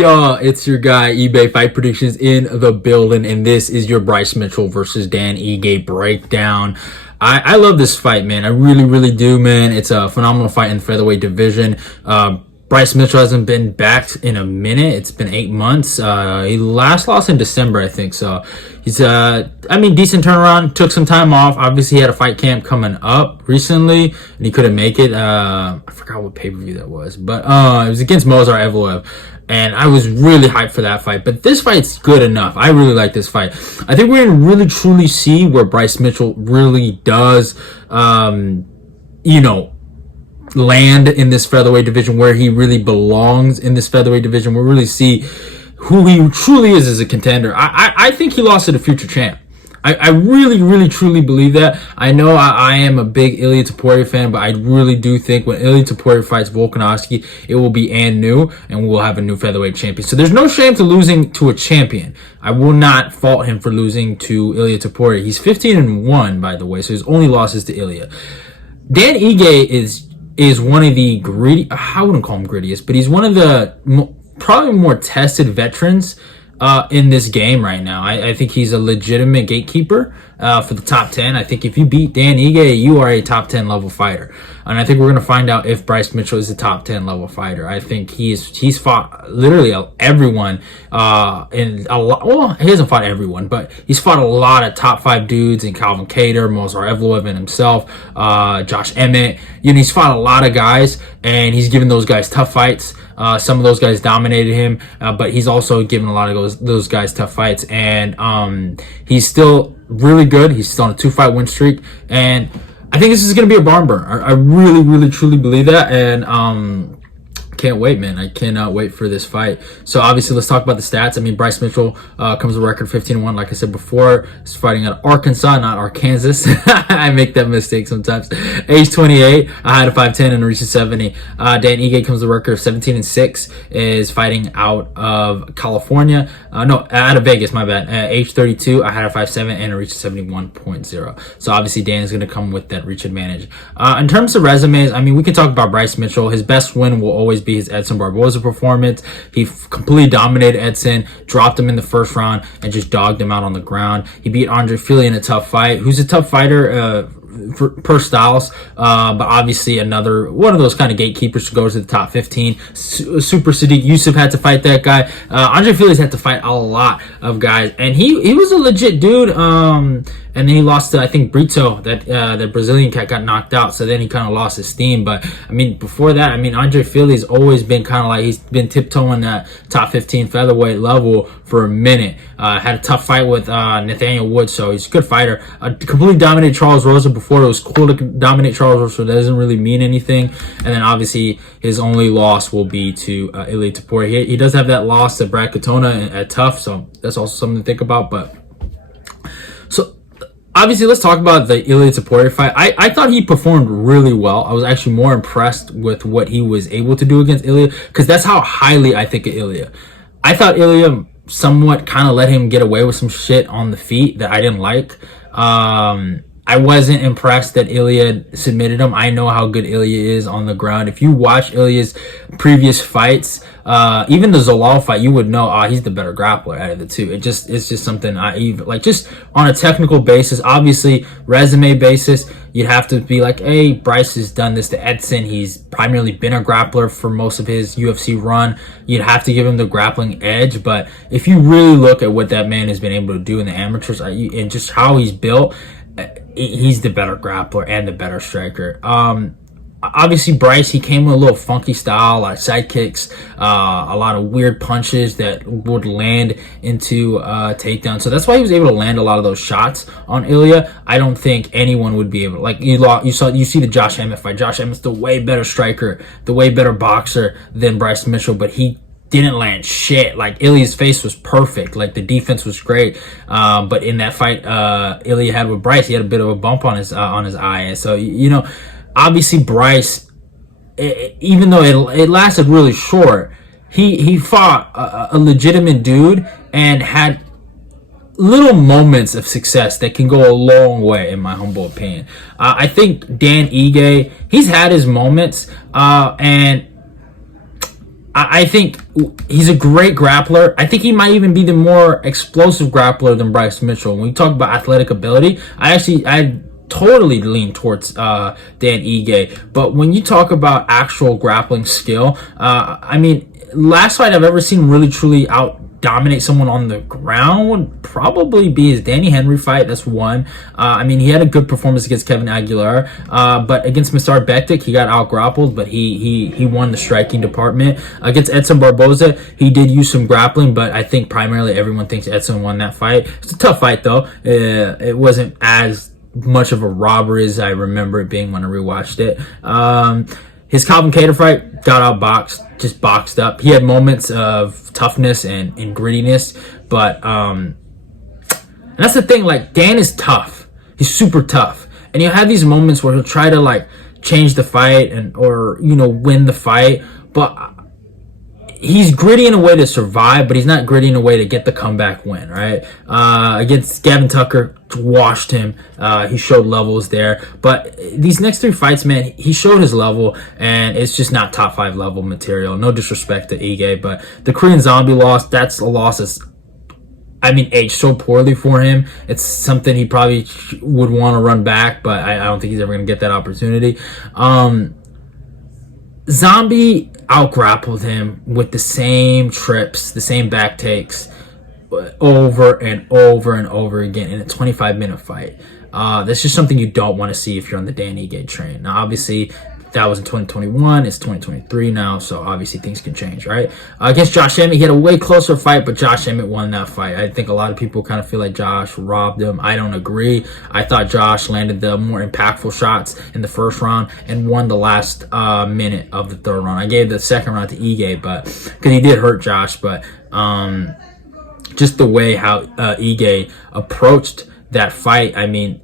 y'all? It's your guy, eBay Fight Predictions in the building, and this is your Bryce Mitchell versus Dan Ige breakdown. I love this fight, man. I really, really do, man. It's a phenomenal fight in the featherweight division. Bryce Mitchell hasn't been back in a minute. It's been 8 months. He last lost in December, I think. So he's, decent turnaround. Took some time off. Obviously, he had a fight camp coming up recently, and he couldn't make it. I forgot what pay-per-view that was, but it was against Movsar Evloev. And I was really hyped for that fight. But this fight's good enough. I really like this fight. I think we're going to really, truly see where Bryce Mitchell really does, land in this featherweight division, where he really belongs in this featherweight division. We'll really see who he truly is as a contender. I think he lost to the future champ. I really, really, truly believe that. I know I am a big Ilia Topuria fan, but I really do think when Ilia Topuria fights Volkanovski, it will be new, and we'll have a new featherweight champion. So there's no shame to losing to a champion. I will not fault him for losing to Ilia Topuria. He's 15-1, by the way, so his only loss is to Ilia. Dan Ige is one of the I wouldn't call him grittiest, but he's one of the probably more tested veterans in this game right now. I think he's a legitimate gatekeeper for the top 10. I think if you beat Dan Ige, you are a top 10 level fighter. And I think we're going to find out if Bryce Mitchell is a top 10 level fighter. I think he's fought literally everyone in a lot. Well, he hasn't fought everyone, but he's fought a lot of top 5 dudes in Calvin Kattar, Movsar Evloev, and himself, Josh Emmett. He's fought a lot of guys, and he's given those guys tough fights. Some of those guys dominated him, but he's also given a lot of those guys tough fights. And he's still really good. He's still on a 2-fight win streak. And I think this is going to be a barn burner. I really, really, truly believe that. And can't wait, man. I cannot wait for this fight. So obviously, let's talk about the stats. I mean, Bryce Mitchell comes with a record 15-1. Like I said before, he's fighting at Arkansas, not Arkansas. I make that mistake sometimes. Age 28, a height of 5'10", and reaches 70. Dan Ige comes with a record of 17-6. Is fighting out of California. Out of Vegas. My bad. Age 32, a height of 5'7", and a reach of 71.0. So obviously, Dan is going to come with that reach advantage. In terms of resumes, I mean, we can talk about Bryce Mitchell. His best win will always be his Edson Barboza performance. He completely dominated Edson, dropped him in the first round, and just dogged him out on the ground. He beat Andre Fili in a tough fight, who's a tough fighter per styles, but obviously another one of those kind of gatekeepers to go to the top 15. Super Sadiq Yusuf had to fight that guy. Andre Fili's had to fight a lot of guys, and he was a legit dude. And then he lost to, I think, Brito, that Brazilian cat got knocked out. So then he kind of lost his steam. But, I mean, before that, I mean, Andre Fili's always been kind of like, he's been tiptoeing that top 15 featherweight level for a minute. Had a tough fight with Nathaniel Wood, so he's a good fighter. Completely dominated Charles Rosa before. It was cool to dominate Charles Rosa, so that doesn't really mean anything. And then, obviously, his only loss will be to Ilia Topuria. He does have that loss to Brad Katona at Tough, so that's also something to think about. But, so, obviously, let's talk about the Ilia Topuria fight. I thought he performed really well. I was actually more impressed with what he was able to do against Ilia, because that's how highly I think of Ilia. I thought Ilia somewhat kind of let him get away with some shit on the feet that I didn't like. I wasn't impressed that Ilia submitted him. I know how good Ilia is on the ground. If you watch Ilia's previous fights, even the Zalal fight, you would know, he's the better grappler out of the two. It's just something just on a technical basis, obviously resume basis, you'd have to be like, hey, Bryce has done this to Edson. He's primarily been a grappler for most of his UFC run. You'd have to give him the grappling edge. But if you really look at what that man has been able to do in the amateurs and just how he's built, he's the better grappler and the better striker. Obviously, Bryce, he came with a little funky style, a lot of side kicks, a lot of weird punches that would land into takedown. So that's why he was able to land a lot of those shots on Ilia. I don't think anyone would be able to, like, you see the Josh Emmett fight. Josh Emmett's the way better striker, the way better boxer than Bryce Mitchell, but he didn't land shit. Like, Ilia's face was perfect. Like, the defense was great. But in that fight, Ilia had with Bryce, he had a bit of a bump on his eye. And so, obviously Bryce, even though it lasted really short, he fought a legitimate dude and had little moments of success that can go a long way, in my humble opinion. I think Dan Ige, he's had his moments, and I think he's a great grappler. I think he might even be the more explosive grappler than Bryce Mitchell. When we talk about athletic ability, I totally lean towards Dan Ige. But when you talk about actual grappling skill, I mean, last fight I've ever seen really truly out dominate someone on the ground would probably be his Danny Henry fight. That's one. I mean, he had a good performance against Kevin Aguilar, but against Misar Bektik, he got out grappled, but he won the striking department. Against Edson Barboza, he did use some grappling, but I think primarily everyone thinks Edson won that fight. It's a tough fight though. It wasn't as much of a robbery as I remember it being when I rewatched it. His Calvin Kattar fight got outboxed, just boxed up. He had moments of toughness and grittiness, but and that's the thing. Like, Dan is tough. He's super tough, and you have these moments where he'll try to like change the fight or win the fight, but he's gritty in a way to survive, but he's not gritty in a way to get the comeback win, right? Against Gavin Tucker, washed him. He showed levels there. But these next 3 fights, man, he showed his level, and it's just not top 5 level material. No disrespect to Ige, but the Korean Zombie loss, that's a loss that's, I mean, aged so poorly for him. It's something he probably would want to run back, but I don't think he's ever going to get that opportunity. Zombie out-grappled him with the same trips, the same back takes, over and over and over again in a 25-minute fight. That's just something you don't want to see if you're on the Dan Ige train. Now, obviously, that was in 2021. It's 2023 now, so obviously things can change, right? Against Josh Emmett, he had a way closer fight, but Josh Emmett won that fight. I think a lot of people kind of feel like Josh robbed him. I don't agree. I thought Josh landed the more impactful shots in the first round and won the last minute of the third round. I gave the second round to Ige, but because he did hurt Josh, but just the way how Ige approached that fight, I mean,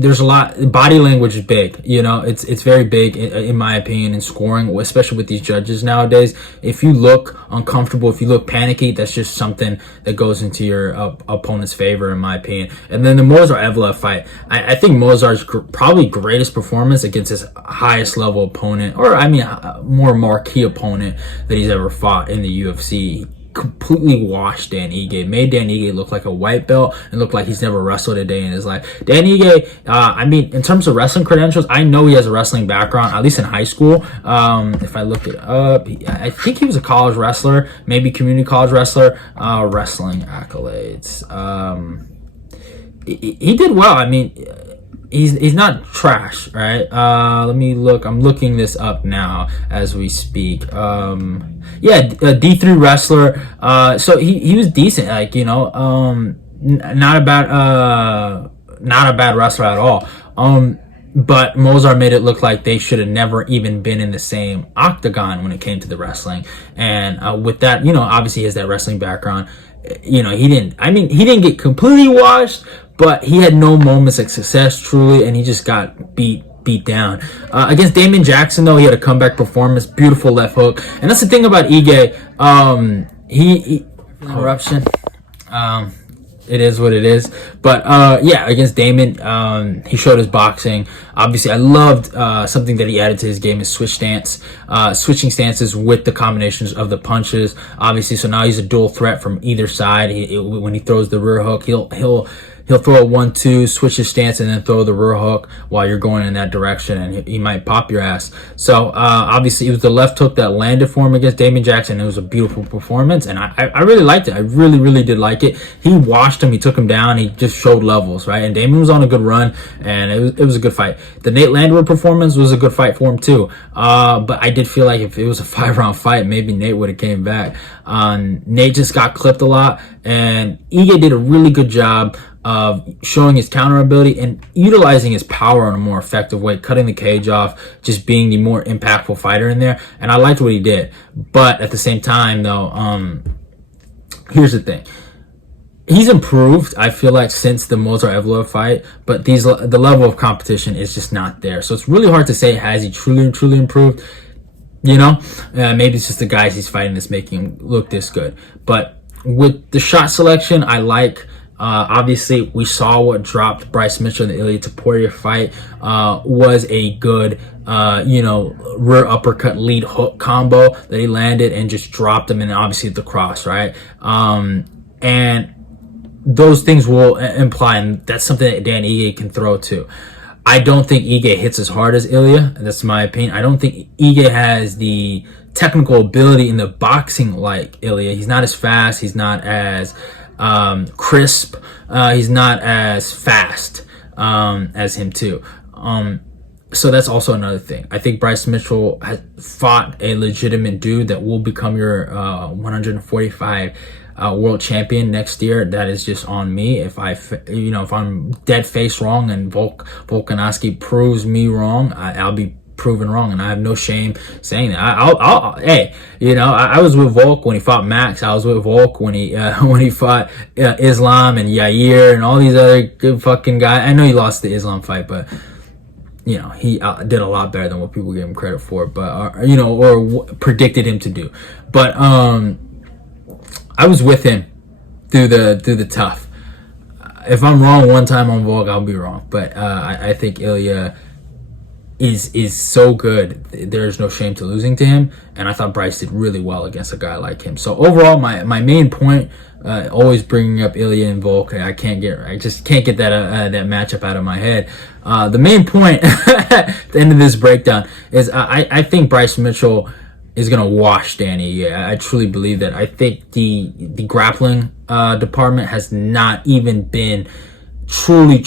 there's a lot. Body language is big, it's very big in my opinion in scoring, especially with these judges nowadays. If you look uncomfortable, if you look panicky, that's just something that goes into your opponent's favor, in my opinion. And then the Movsar Evloev fight, I think Movsar's probably greatest performance against his highest level opponent, or I mean, more marquee opponent that he's ever fought in the UFC. Completely washed Dan Ige, made Dan Ige look like a white belt and look like he's never wrestled a day in his life. Dan Ige, I mean, in terms of wrestling credentials, I know he has a wrestling background, at least in high school. If I look it up, I think he was a college wrestler, maybe community college wrestler. Wrestling accolades. He did well. I mean, he's not trash, right? Let me look. I'm looking this up now as we speak. Yeah, a D3 wrestler. So he was decent, like, not a bad wrestler at all. But Movsar made it look like they should have never even been in the same octagon when it came to the wrestling. And with that, obviously he has that wrestling background. He didn't get completely washed, but he had no moments of success truly, and he just got beat down. Against Damon Jackson, though, he had a comeback performance, beautiful left hook. And that's the thing about Ige. He corruption. It is what it is. But yeah, against Damon, he showed his boxing. Obviously, I loved something that he added to his game is switch stance, switching stances with the combinations of the punches. Obviously, so now he's a dual threat from either side. When he throws the rear hook, he'll throw a 1-2, switch his stance, and then throw the rear hook while you're going in that direction, and he might pop your ass. So obviously, it was the left hook that landed for him against Damon Jackson. It was a beautiful performance, and I really liked it. I really, really did like it. He washed him. He took him down. He just showed levels, right? And Damon was on a good run, and it was a good fight. The Nate Landwehr performance was a good fight for him, too. But I did feel like if it was a 5-round fight, maybe Nate would have came back. Nate just got clipped a lot, and Ige did a really good job of showing his counter ability and utilizing his power in a more effective way, cutting the cage off, just being the more impactful fighter in there. And I liked what he did. But at the same time, though, here's the thing. He's improved, I feel like, since the Movsar Evloev fight, but the level of competition is just not there. So it's really hard to say, has he truly improved? Maybe it's just the guys he's fighting that's making him look this good. But with the shot selection, I like Obviously, we saw what dropped Bryce Mitchell in the Ilya Topuria fight was a good, rear uppercut lead hook combo that he landed and just dropped him, and obviously the cross, right? And those things will imply, and that's something that Dan Ige can throw too. I don't think Ige hits as hard as Ilya. That's my opinion. I don't think Ige has the technical ability in the boxing like Ilya. He's not as fast. He's not as crisp. He's not as fast as him too. So that's also another thing. I think Bryce Mitchell has fought a legitimate dude that will become your 145 world champion next year. That is just on me. If I'm dead face wrong and Volkanovski proves me wrong, I'll be proven wrong, and I have no shame saying that. I was with Volk when he fought Max. I was with Volk when he fought Islam and Yair and all these other good fucking guys. I know he lost the Islam fight, but he did a lot better than what people give him credit for, but or predicted him to do. But I was with him through the tough. If I'm wrong one time on Volk, I'll be wrong. But I think Ilya is so good. There's no shame to losing to him, and I thought Bryce did really well against a guy like him. So overall, my main point, always bringing up Ilya and Volk, I just can't get that matchup out of my head. The main point at the end of this breakdown is I think Bryce Mitchell is gonna wash Danny. I truly believe that. I think the grappling department has not even been truly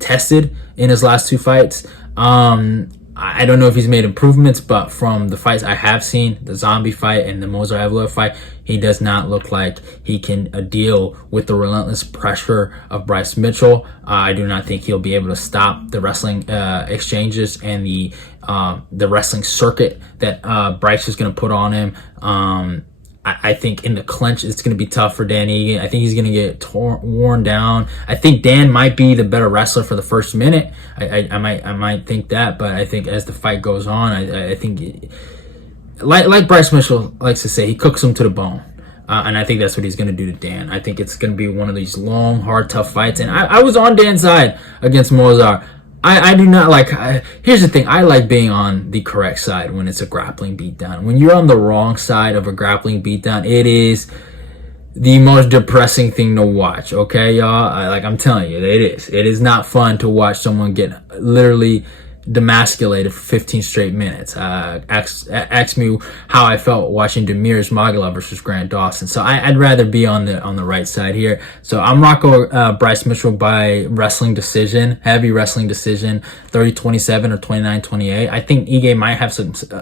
tested in his last two fights. I don't know if he's made improvements, but from the fights I have seen, the Zombie fight and the Movsar Evloev fight, he does not look like he can deal with the relentless pressure of Bryce Mitchell. I do not think he'll be able to stop the wrestling exchanges and the wrestling circuit that Bryce is going to put on him. I think in the clinch, it's going to be tough for Dan Ige. I think he's going to get worn down. I think Dan might be the better wrestler for the first minute. I might think that, but I think as the fight goes on, I think, like Bryce Mitchell likes to say, he cooks him to the bone. And I think that's what he's going to do to Dan. I think it's going to be one of these long, hard, tough fights. And I was on Dan's side against Movsar. I do not like. Here's the thing. I like being on the correct side when it's a grappling beatdown. When you're on the wrong side of a grappling beatdown, it is the most depressing thing to watch. Okay, y'all. I'm telling you, it is. It is not fun to watch someone get literally demasculated for 15 straight minutes. Ask me how I felt watching Demir's Magala versus Grant Dawson. So I'd rather be on the right side here. So I'm rocking Bryce Mitchell by wrestling decision, heavy wrestling decision, 30-27 or 29-28. I think Ige might have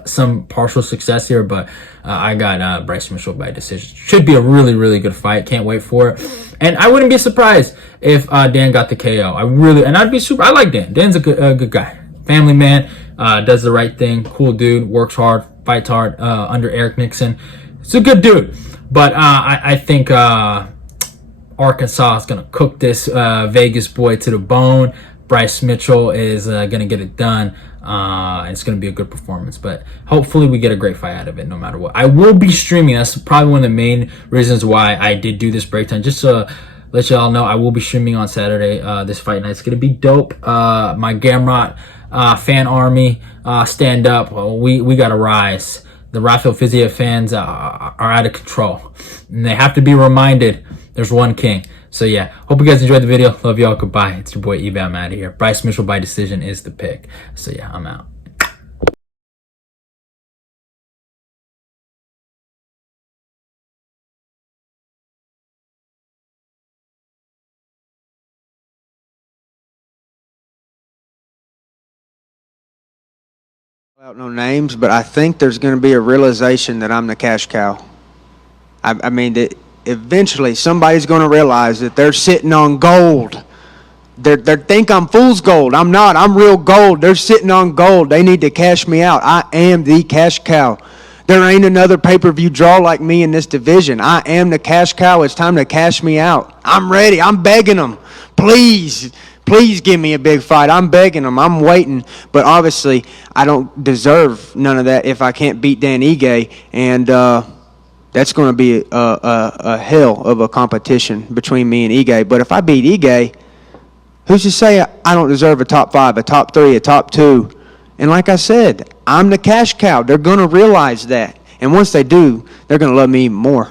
some partial success here, but I got Bryce Mitchell by decision. Should be a really good fight. Can't wait for it. And I wouldn't be surprised if Dan got the KO. I like Dan. Dan's a good guy. Family man, does the right thing, cool dude, works hard, fights hard under Eric Nixon. It's a good dude. But I think Arkansas is going to cook this Vegas boy to the bone. Bryce Mitchell is going to get it done. It's going to be a good performance. But hopefully we get a great fight out of it no matter what. I will be streaming. That's probably one of the main reasons why I did do this breakdown. Just to let y'all know, I will be streaming on Saturday. This fight night's going to be dope. My Gamrot fan army, stand up. We gotta rise. The Rafael Fiziev fans are out of control, and they have to be reminded there's one king. So yeah, hope you guys enjoyed the video. Love y'all. Goodbye. It's your boy Ebe. I'm out of here. Bryce Mitchell by decision is the pick. So yeah, I'm out. Out no names, but I think there's going to be a realization that I'm the cash cow. I mean, that eventually somebody's going to realize that they're sitting on gold. They think I'm fool's gold. I'm not. I'm real gold. They're sitting on gold. They need to cash me out. I am the cash cow. There ain't another pay-per-view draw like me in this division. I am the cash cow. It's time to cash me out. I'm ready. I'm begging them. Please give me a big fight. I'm begging them. I'm waiting. But obviously, I don't deserve none of that if I can't beat Dan Ige. And that's going to be a hell of a competition between me and Ige. But if I beat Ige, who's to say I don't deserve a top 5, a top 3, a top 2? And like I said, I'm the cash cow. They're going to realize that. And once they do, they're going to love me even more.